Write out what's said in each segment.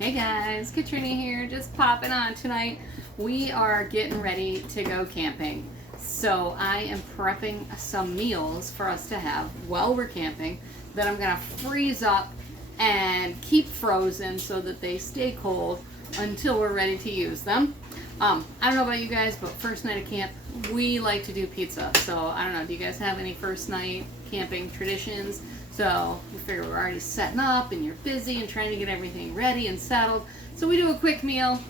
Hey guys, Katrina here, just popping on tonight. We are getting ready to go camping. So I am prepping some meals for us to have while we're camping that I'm gonna freeze up and keep frozen so that they stay cold until we're ready to use them. I don't know about you guys, but first night of camp, we like to do pizza. So I don't know, do you guys have any first night camping traditions? So we figure we're already setting up and you're busy and trying to get everything ready and settled. So we do a quick meal,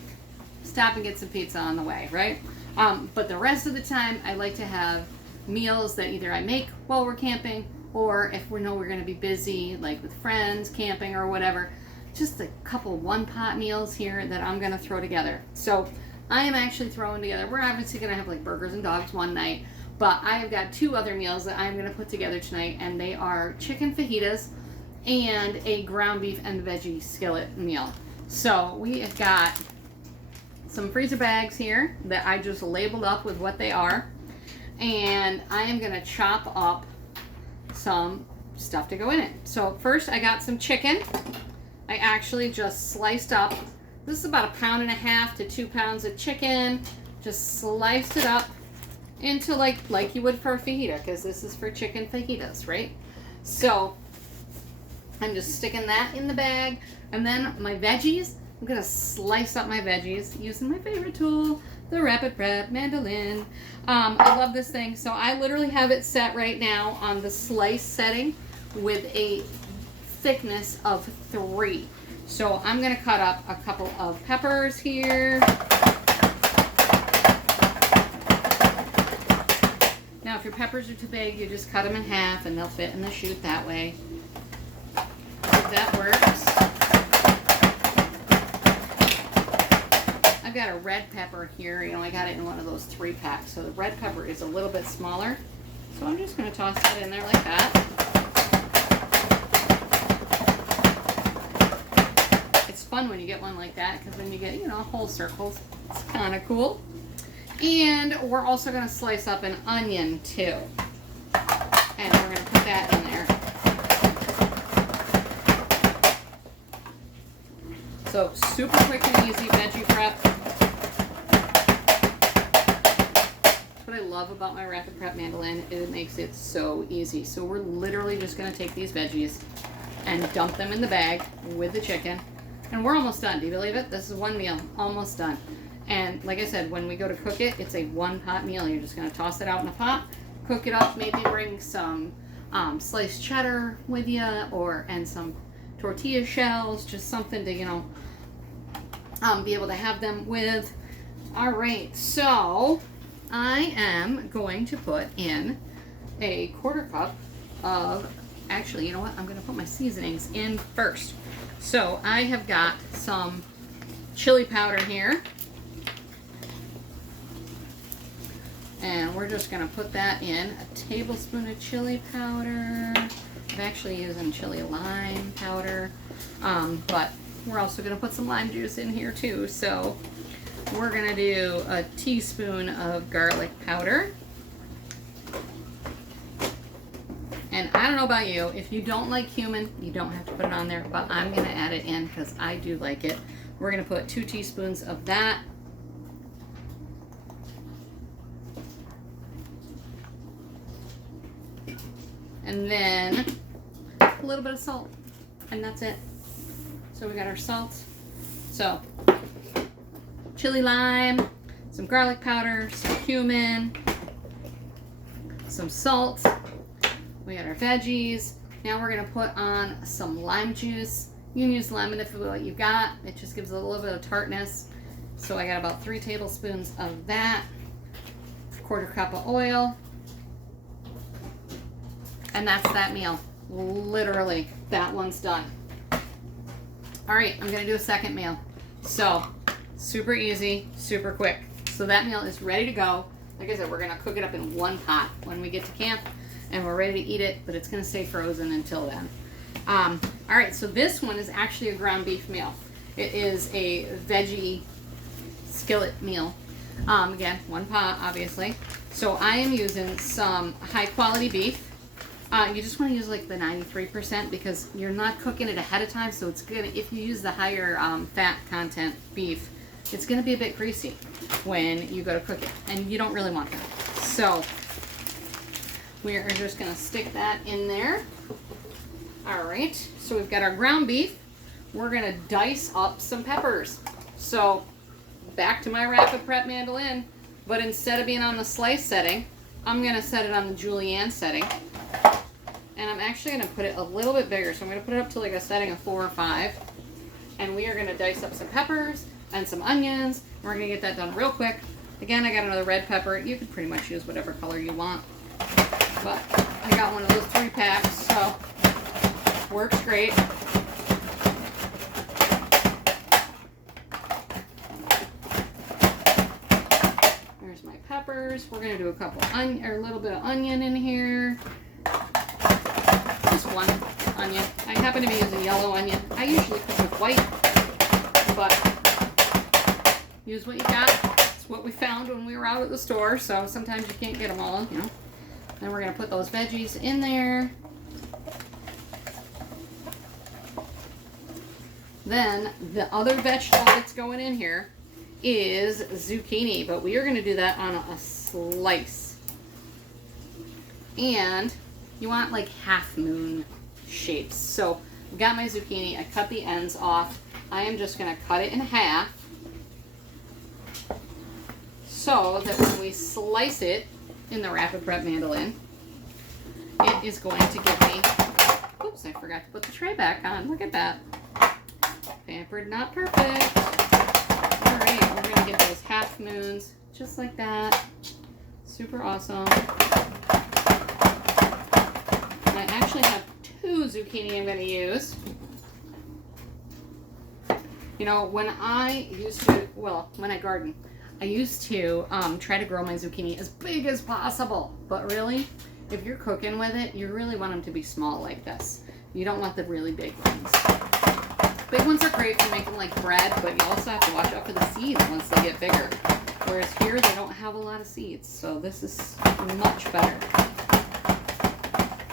stop and get some pizza on the way, right? But the rest of the time, I like to have meals that either I make while we're camping, or if we know we're gonna be busy, like with friends, camping or whatever, just a couple one-pot meals here that I'm gonna throw together. So I am actually throwing together, we're obviously gonna have like burgers and dogs one night, but I have got two other meals that I'm gonna put together tonight, and they are chicken fajitas and a ground beef and veggie skillet meal. So we have got some freezer bags here that I just labeled up with what they are, and I am gonna chop up some stuff to go in it. So first I got some chicken. I actually just sliced up, this is about 1.5 to 2 pounds of chicken, just sliced it up into like you would for a fajita, because this is for chicken fajitas, right? So I'm just sticking that in the bag, and then my veggies, I'm gonna slice up my veggies using my favorite tool, the Rapid Prep mandolin. I love this thing. So I literally have it set right now on the slice setting with a thickness of 3. So I'm gonna cut up a couple of peppers here. Now, if your peppers are too big, you just cut them in half and they'll fit in the chute that way. If that works. I've got a red pepper here. You know, I got it in one of those 3-packs. So the red pepper is a little bit smaller. So I'm just going to toss that in there like that. It's fun when you get one like that, because when you get, you know, whole circles, it's kind of cool. And we're also going to slice up an onion too. And we're going to put that in there. So super quick and easy veggie prep. What I love about my Rapid Prep mandolin is it makes it so easy. So we're literally just going to take these veggies and dump them in the bag with the chicken. And we're almost done. Do you believe it? This is one meal. Almost done. And like I said, when we go to cook it, it's a one-pot meal. You're just going to toss it out in a pot, cook it up, maybe bring some sliced cheddar with you, and some tortilla shells, just something to, you know, be able to have them with. All right, so I am going to put in a 1/4 cup of, actually, you know what? I'm going to put my seasonings in first. So I have got some chili powder here. And we're just going to put that in, a tablespoon of chili powder. I'm actually using chili lime powder, but we're also going to put some lime juice in here too. So we're going to do a teaspoon of garlic powder. And I don't know about you, if you don't like cumin, you don't have to put it on there, but I'm going to add it in because I do like it. We're going to put 2 teaspoons of that. And then a little bit of salt, and that's it. So we got our salt. So chili lime, some garlic powder, some cumin, some salt. We got our veggies. Now we're gonna put on some lime juice. You can use lemon if what you've got. It just gives it a little bit of tartness. So I got about 3 tablespoons of that, 1/4 cup of oil. And that's that meal. Literally, that one's done. All right, I'm gonna do a second meal. So, super easy, super quick. So that meal is ready to go. Like I said, we're gonna cook it up in one pot when we get to camp, and we're ready to eat it, but it's gonna stay frozen until then. All right, so this one is actually a ground beef meal. It is a veggie skillet meal. Again, one pot, obviously. So I am using some high quality beef. You just want to use like the 93% because you're not cooking it ahead of time, so it's gonna, if you use the higher fat content beef, it's gonna be a bit greasy when you go to cook it, and you don't really want that. So we are just gonna stick that in there. All right, so we've got our ground beef. We're gonna dice up some peppers. So back to my rapid prep mandolin, but instead of being on the slice setting, I'm gonna set it on the julienne setting. And I'm actually gonna put it a little bit bigger. So I'm gonna put it up to like a setting of 4 or 5. And we are gonna dice up some peppers and some onions. We're gonna get that done real quick. Again, I got another red pepper. You can pretty much use whatever color you want. But I got one of those 3 packs, so works great. There's my peppers. We're gonna do a couple onion, or a little bit of onion in here. Just one onion. I happen to be using yellow onion. I usually cook with white, but use what you got. It's what we found when we were out at the store, so sometimes you can't get them all, you know. Then we're gonna put those veggies in there. Then the other vegetable that's going in here is zucchini, but we are gonna do that on a slice. And you want like half moon shapes. So I've got my zucchini, I cut the ends off. I am just gonna cut it in half so that when we slice it in the rapid prep mandolin, it is going to give me, oops, I forgot to put the tray back on. Look at that. Pampered, not perfect. All right, we're gonna get those half moons just like that. Super awesome. I actually have 2 zucchini I'm going to use. You know, when I used to, well, when I garden, I used to try to grow my zucchini as big as possible. But really, if you're cooking with it, you really want them to be small like this. You don't want the really big ones. Big ones are great for making like bread, but you also have to watch out for the seeds once they get bigger. Whereas here, they don't have a lot of seeds, so this is much better.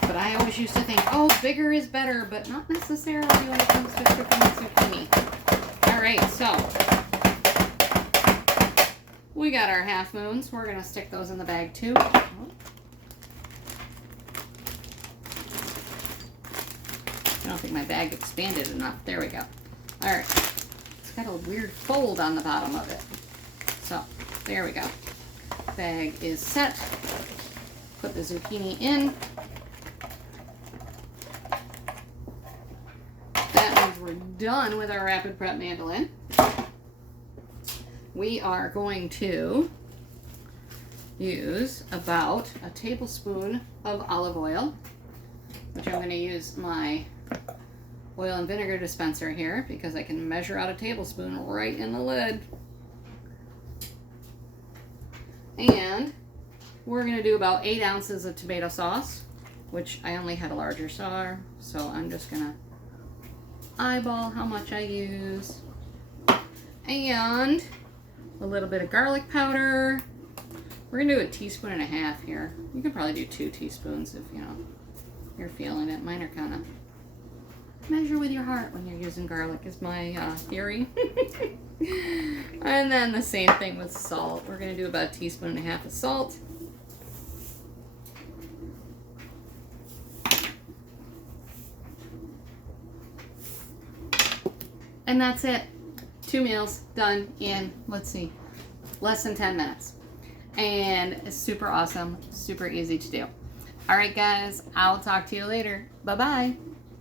But I always used to think, oh, bigger is better, but not necessarily when it comes to cooking zucchini. All right, so we got our half moons. We're gonna stick those in the bag too. I don't think my bag expanded enough. There we go. All right, it's got a weird fold on the bottom of it. So there we go. Bag is set. Put the zucchini in. We're done with our rapid prep mandolin. We are going to use about a tablespoon of olive oil, which I'm going to use my oil and vinegar dispenser here because I can measure out a tablespoon right in the lid. And we're going to do about 8 ounces of tomato sauce, which I only had a larger jar, so I'm just going to eyeball how much I use. And a little bit of garlic powder. We're gonna do 1.5 teaspoons here. You can probably do 2 teaspoons if you know you're feeling it. Mine are kind of measure with your heart when you're using garlic is my theory. And then the same thing with salt. We're gonna do about 1.5 teaspoons of salt. And that's it. 2 meals done in, let's see, less than 10 minutes. And it's super awesome, super easy to do. All right, guys, I'll talk to you later. Bye-bye.